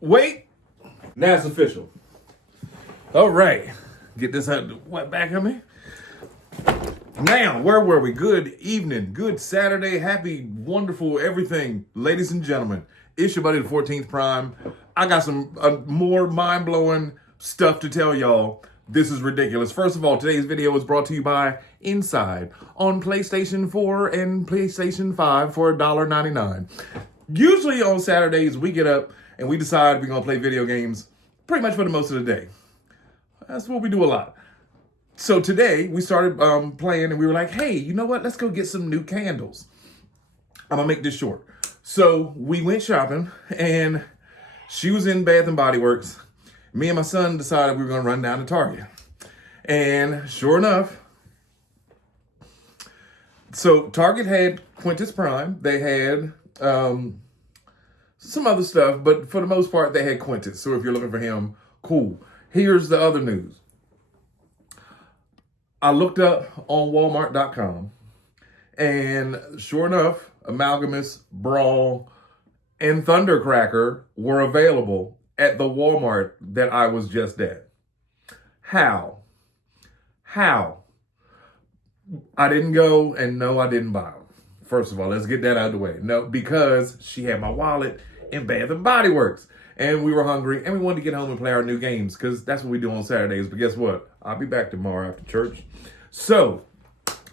Wait, now it's official. All right, get this out what back of me. Now, where were we? Good evening, good Saturday, happy, wonderful everything, ladies and gentlemen. It's your buddy, the 14th Prime. I got some more mind-blowing stuff to tell y'all. This is ridiculous. First of all, today's video is brought to you by Inside on PlayStation 4 and PlayStation 5 for $1.99. Usually on Saturdays, we get up and we decide we're going to play video games pretty much for the most of the day. That's what we do a lot. So today, we started playing and we were like, hey, you know what? Let's go get some new candles. I'm going to make this short. So we went shopping and she was in Bath and Body Works. Me and my son decided we were going to run down to Target. And sure enough, so Target had Quintus Prime. They had some other stuff, but for the most part, they had Quintus. So if you're looking for him, cool. Here's the other news. I looked up on Walmart.com, and sure enough, Amalgamus, Brawl, and Thundercracker were available at the Walmart that I was just at. How? I didn't go, and no, I didn't buy them. First of all, let's get that out of the way. No, because she had my wallet in Bath and Body Works, and we were hungry, and we wanted to get home and play our new games, because that's what we do on Saturdays. But guess what? I'll be back tomorrow after church. So,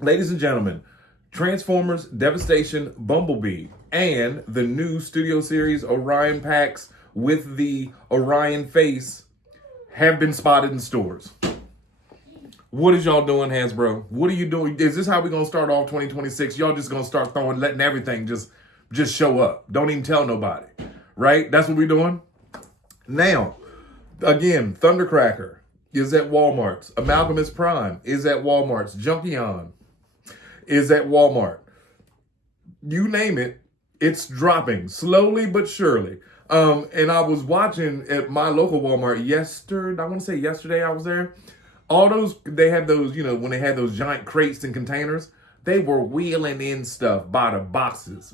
ladies and gentlemen, Transformers, Devestation, Bumblebee, and the new Studio Series Orion packs with the Orion face have been spotted in stores. What is y'all doing, Hasbro? What are you doing? Is this how we're going to start off 2026? Y'all just going to start letting everything just show up. Don't even tell nobody, right? That's what we're doing. Now, again, Thundercracker is at Walmart's. Amalgamus Prime is at Walmart's. Junkion is at Walmart. You name it, it's dropping slowly but surely. And I was watching at my local Walmart yesterday. I want to say yesterday I was there. All those, they had those, you know, when they had those giant crates and containers, they were wheeling in stuff by the boxes.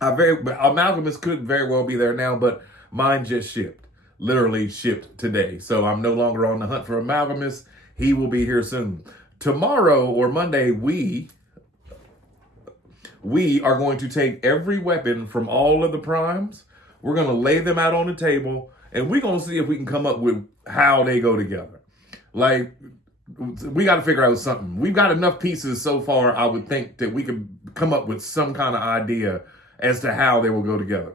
Amalgamus could very well be there now, but mine just shipped. Literally shipped today. So I'm no longer on the hunt for Amalgamus. He will be here soon. Tomorrow or Monday, we are going to take every weapon from all of the primes. We're going to lay them out on the table, and we're going to see if we can come up with how they go together. Like, we got to figure out something. We've got enough pieces so far, I would think, that we could come up with some kind of idea as to how they will go together.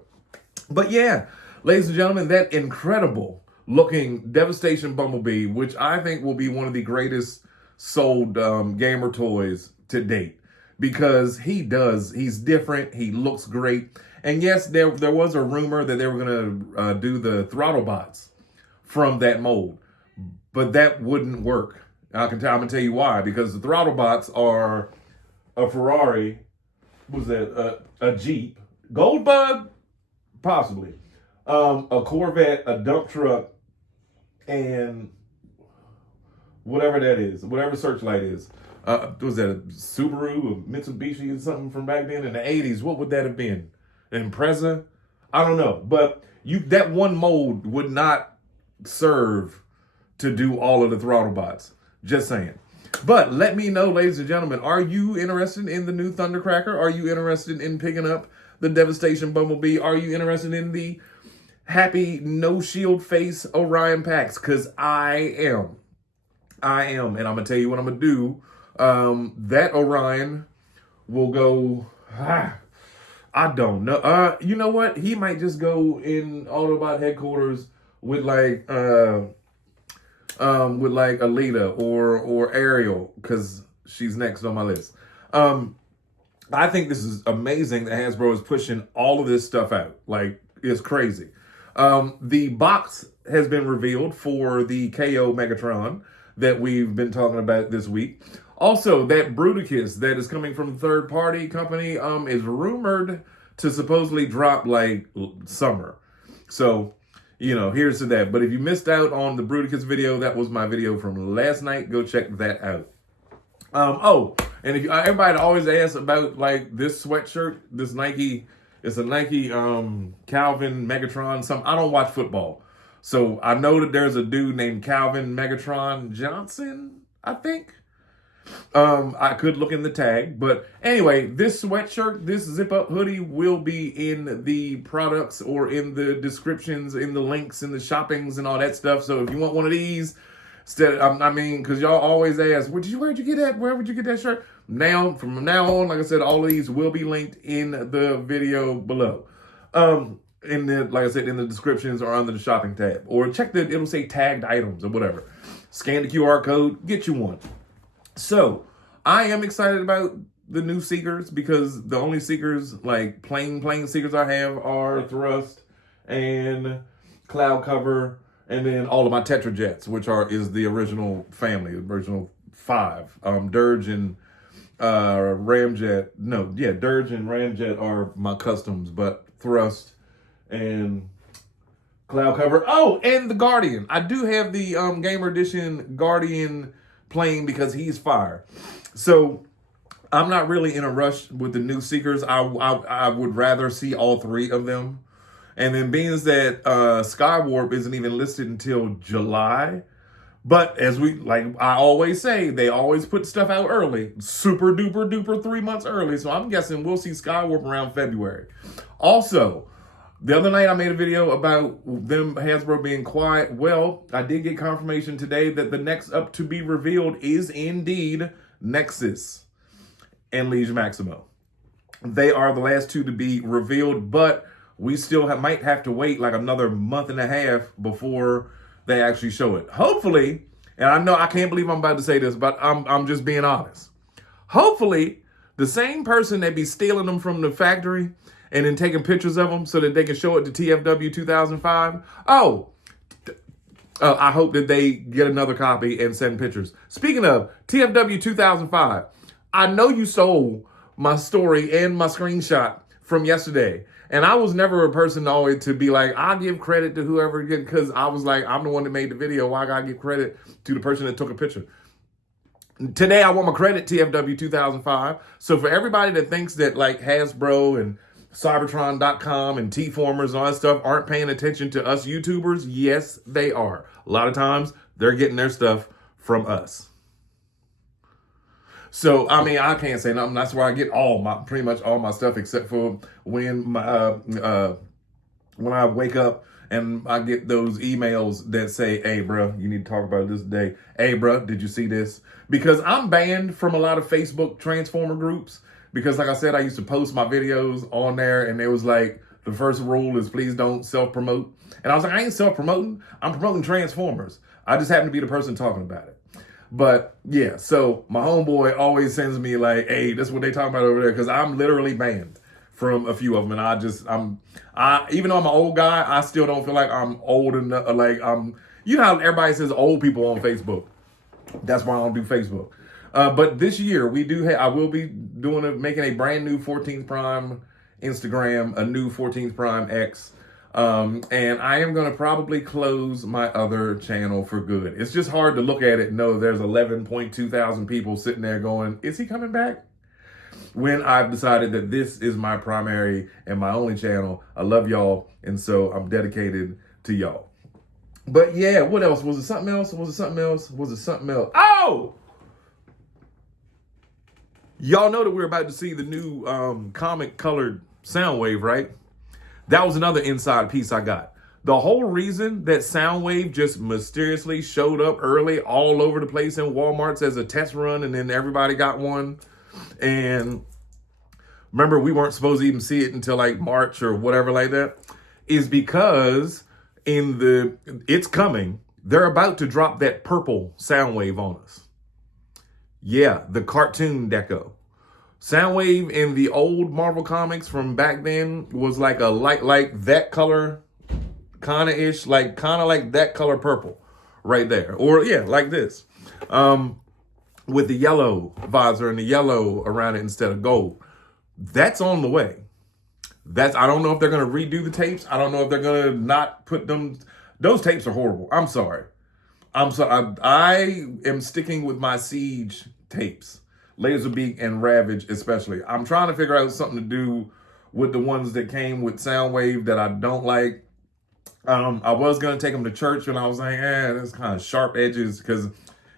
But yeah, ladies and gentlemen, that incredible looking Devestation Bumblebee, which I think will be one of the greatest sold gamer toys to date, because he's different, he looks great. And yes, there was a rumor that they were going to do the throttle bots from that mold, but that wouldn't work. I'm going to tell you why, because the throttle bots are a Ferrari, a Jeep, Goldbug, possibly, a Corvette, a dump truck, and whatever that is, whatever Searchlight is. Was that a Subaru, a Mitsubishi, or something from back then in the 80s? What would that have been? An Impreza? I don't know. But that one mold would not serve to do all of the throttle bots. Just saying. But let me know, ladies and gentlemen, are you interested in the new Thundercracker? Are you interested in picking up the Devestation Bumblebee? Are you interested in the happy no shield face Orion packs? Because I am. And I'm going to tell you what I'm going to do. That Orion will go, I don't know. You know what? He might just go in Autobot headquarters with like Alita or Ariel, because she's next on my list. I think this is amazing that Hasbro is pushing all of this stuff out. Like, it's crazy. The box has been revealed for the KO Megatron that we've been talking about this week. Also, that Bruticus that is coming from a third-party company is rumored to supposedly drop like summer. So, you know, here's to that. But if you missed out on the Bruticus video, that was my video from last night. Go check that out. Oh, and if everybody always asks about like this sweatshirt, this Nike It's a Nike Calvin Megatron. I don't watch football, so I know that there's a dude named Calvin Megatron Johnson, I think. I could look in the tag, but anyway, this sweatshirt, this zip-up hoodie will be in the products or in the descriptions, in the links, in the shoppings and all that stuff. So if you want one of these, because y'all always ask, where'd you get that? Where would you get that shirt? From now on, like I said, all of these will be linked in the video below. Like I said, in the descriptions or under the shopping tab, or it'll say tagged items or whatever. Scan the QR code, get you one. So I am excited about the new Seekers because the only Seekers, like plain Seekers I have are Thrust and Cloud Cover, and then all of my Tetrajets, which is the original family, the original 5. Dirge and Ramjet. No, yeah, Dirge and Ramjet are my customs, but Thrust and Cloud Cover. Oh, and the Guardian. I do have the Gamer Edition Guardian playing because he's fire. So I'm not really in a rush with the new Seekers. I would rather see all 3 of them. And then being that Skywarp isn't even listed until July. But as I always say, they always put stuff out early. Super duper 3 months early. So I'm guessing we'll see Skywarp around February. Also, the other night I made a video about them Hasbro being quiet. Well, I did get confirmation today that the next up to be revealed is indeed Nexus and Liege Maximo. They are the last 2 to be revealed, but we still might have to wait like another month and a half before they actually show it. Hopefully, and I know I can't believe I'm about to say this, but I'm just being honest. Hopefully, the same person that be stealing them from the factory and then taking pictures of them so that they can show it to TFW 2005. I hope that they get another copy and send pictures. Speaking of TFW 2005, I know you stole my story and my screenshot from yesterday. And I was never a person always to be like, I give credit to whoever did, because I was like, I'm the one that made the video. Why gotta give credit to the person that took a picture? Today, I want my credit, TFW 2005. So for everybody that thinks that like Hasbro and Cybertron.com and T-Formers and all that stuff aren't paying attention to us YouTubers, yes, they are. A lot of times, they're getting their stuff from us. So, I mean, I can't say nothing. That's where I get pretty much all my stuff, except for when I wake up and I get those emails that say, hey, bro, you need to talk about this today. Hey, bro, did you see this? Because I'm banned from a lot of Facebook Transformer groups. Because like I said, I used to post my videos on there, and it was like, the first rule is please don't self-promote. And I was like, I ain't self-promoting. I'm promoting Transformers. I just happen to be the person talking about it. But yeah, so my homeboy always sends me like, hey, this is what they talking about over there. Because I'm literally banned from a few of them. And even though I'm an old guy, I still don't feel like I'm old enough. You know how everybody says old people on Facebook. That's why I don't do Facebook. But this year I will be making a brand new 14th Prime Instagram, a new 14th Prime X. And I am going to probably close my other channel for good. It's just hard to look at it and know there's 11.2 thousand people sitting there going, is he coming back? When I've decided that this is my primary and my only channel. I love y'all. And so I'm dedicated to y'all. But yeah, what else? Was it something else? Oh! Y'all know that we're about to see the new comic colored Soundwave, right? That was another inside piece I got. The whole reason that Soundwave just mysteriously showed up early all over the place in Walmarts as a test run, and then everybody got one. And remember, we weren't supposed to even see it until like March or whatever like that, is because it's coming. They're about to drop that purple Soundwave on us. Yeah, the cartoon deco. Soundwave in the old Marvel comics from back then was like a like that color, kind of like that color purple right there. Or yeah, like this. With the yellow visor and the yellow around it instead of gold. That's on the way. I don't know if they're going to redo the tapes. I don't know if they're going to not put them. Those tapes are horrible. I'm sorry. I am sticking with my Siege tapes. Laserbeak and Ravage especially. I'm trying to figure out something to do with the ones that came with Soundwave that I don't like. I was gonna take them to church, and I was like, that's kind of sharp edges because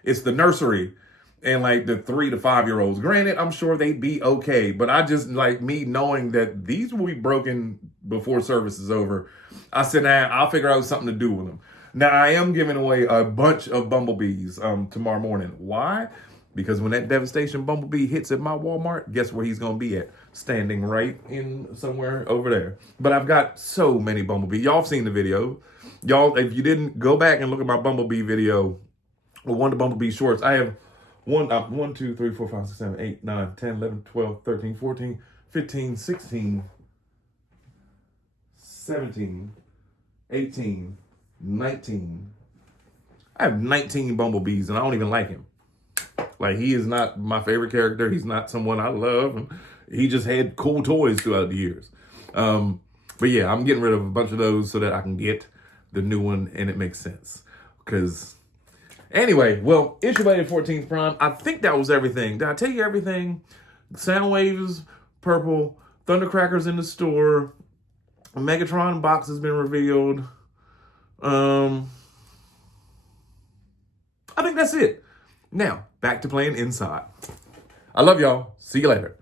it's the nursery and like the 3 to 5 year olds. Granted, I'm sure they'd be okay, but I just like me knowing that these will be broken before service is over. I said, I'll figure out something to do with them. Now I am giving away a bunch of Bumblebees tomorrow morning. Why? Because when that Devestation Bumblebee hits at my Walmart, guess where he's gonna be at? Standing right in somewhere over there. But I've got so many Bumblebee. Y'all have seen the video. Y'all, if you didn't, go back and look at my Bumblebee video, or one of the Bumblebee shorts. I have 1, 2, 3, 4, 5, 6, 7, 8, 9, 10, 11, 12, 13, 14, 15, 16, 17, 18, 19. I have 19 Bumblebees, and I don't even like him. Like, he is not my favorite character. He's not someone I love. He just had cool toys throughout the years. But yeah, I'm getting rid of a bunch of those so that I can get the new one, and it makes sense. Because, anyway, well, it's your buddy 14th Prime. I think that was everything. Did I tell you everything? Soundwaves, purple, Thundercrackers in the store, Megatron box has been revealed. I think that's it. Now, back to playing inside. I love y'all. See you later.